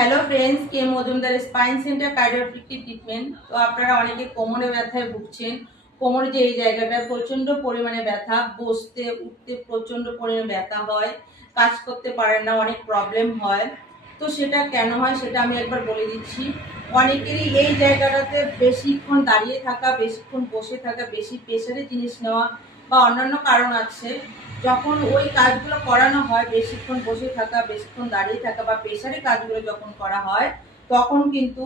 Hello friends, কে Majumdar spine centre কার্ডিওপ্যাথিক treatment. তো আপনারা অনেকে কোমরে ব্যথায় ভুগছেন। কোমরে যে এই জায়গাটায় প্রচন্ড পরিমাণে ব্যথা, বসতে উঠতে প্রচন্ড পরিমাণে ব্যথা হয়, কাজ করতে পারেন না, অনেক প্রবলেম হয়। তো সেটা কেন হয় সেটা আমি একবার বলে দিচ্ছি। অনেকেরই এই জায়গাটাতে বেশিক্ষণ দাঁড়িয়ে থাকা, বেশিক্ষণ বসে থাকা, বেশি প্রেসারে জিনিস নেওয়া বা অন্যান্য কারণ আছে। যখন ওই কাজগুলো করানো হয়, বেশিক্ষণ বসে থাকা, বেশিক্ষণ দাঁড়িয়ে থাকা বা প্রেসারে কাজগুলো যখন করা হয়, তখন কিন্তু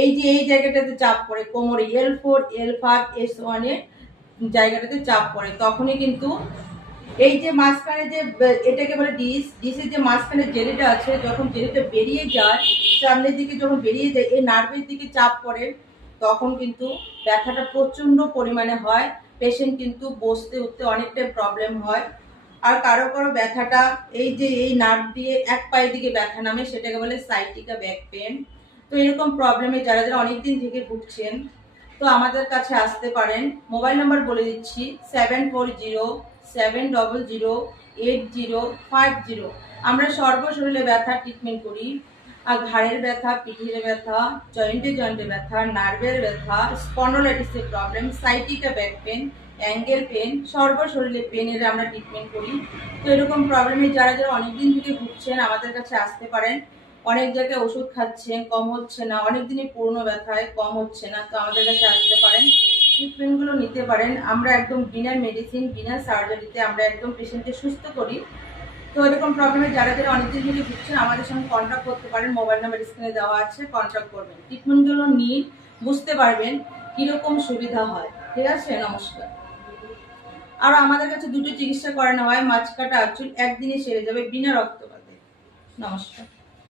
এই যে এই জায়গাটাতে চাপ পড়ে, কোমরে L4 L5 S1 এর জায়গাটাতে চাপ পড়ে, তখনই কিন্তু এই যে মাঝখানে যে এটাকে বলে ডিসের যে মাঝখানে জেলিটা আছে, যখন জেলিটা বেরিয়ে যায় সামনের দিকে, যখন বেরিয়ে যায় এই নার্ভের দিকে চাপ পড়ে, তখন কিন্তু ব্যথাটা প্রচন্ড পরিমাণে হয়। পেশেন্ট কিন্তু বসতে উঠতে অনেকটাই প্রবলেম হয়। আর কারো কারো ব্যথাটা এই যে এই নার্ভ দিয়ে এক পায়ের দিকে ব্যথা নামে, সেটাকে বলে সাইটিকা ব্যাক পেন। তো এরকম প্রবলেমে যারা যারা অনেকদিন থেকে ভুগছেন, তো আমাদের কাছে আসতে পারেন। মোবাইল নাম্বার বলে দিচ্ছি 7407008050। আমরা সর্বশরীরে ব্যথা ট্রিটমেন্ট করি। আর ঘাড়ের ব্যথা, পিঠের ব্যথা, জয়েন্টে ব্যথা, নার্ভের ব্যথা, স্পন্ডলাইটিসের problem, sciatica back pain, ankle pain, সর্বশরীরে পেনের আমরা ট্রিটমেন্ট করি। তো এরকম প্রবলেমে যারা যারা অনেকদিন থেকে ভুগছেন আমাদের কাছে আসতে পারেন। অনেক জায়গায় ওষুধ খাচ্ছেন, কম হচ্ছে না, অনেকদিনই পুরনো ব্যথায় কম হচ্ছে না, তো আমাদের কাছে আসতে পারেন, ট্রিটমেন্টগুলো নিতে পারেন। আমরা একদম বিনা মেডিসিন, বিনা সার্জারিতে আমরা একদম পেশেন্টকে সুস্থ করি। তো এরকম প্রবলেমে যারা যারা অনেকদিন ধরে ভুগছেন আমাদের সঙ্গে কন্ট্যাক্ট করতে পারেন। মোবাইল নাম্বার স্ক্রিনে দেওয়া আছে, কন্ট্যাক্ট করবেন। ট্রিটমেন্টগুলো নিয়ে বুঝতে পারবেন কীরকম সুবিধা হয়। ঠিক আছে, নমস্কার। আর আমাদের কাছে দুটো চিকিৎসা করানো হয়, মাছ কাটা চুল একদিনে সেরে যাবে বিনা রক্তপাতে। নমস্কার।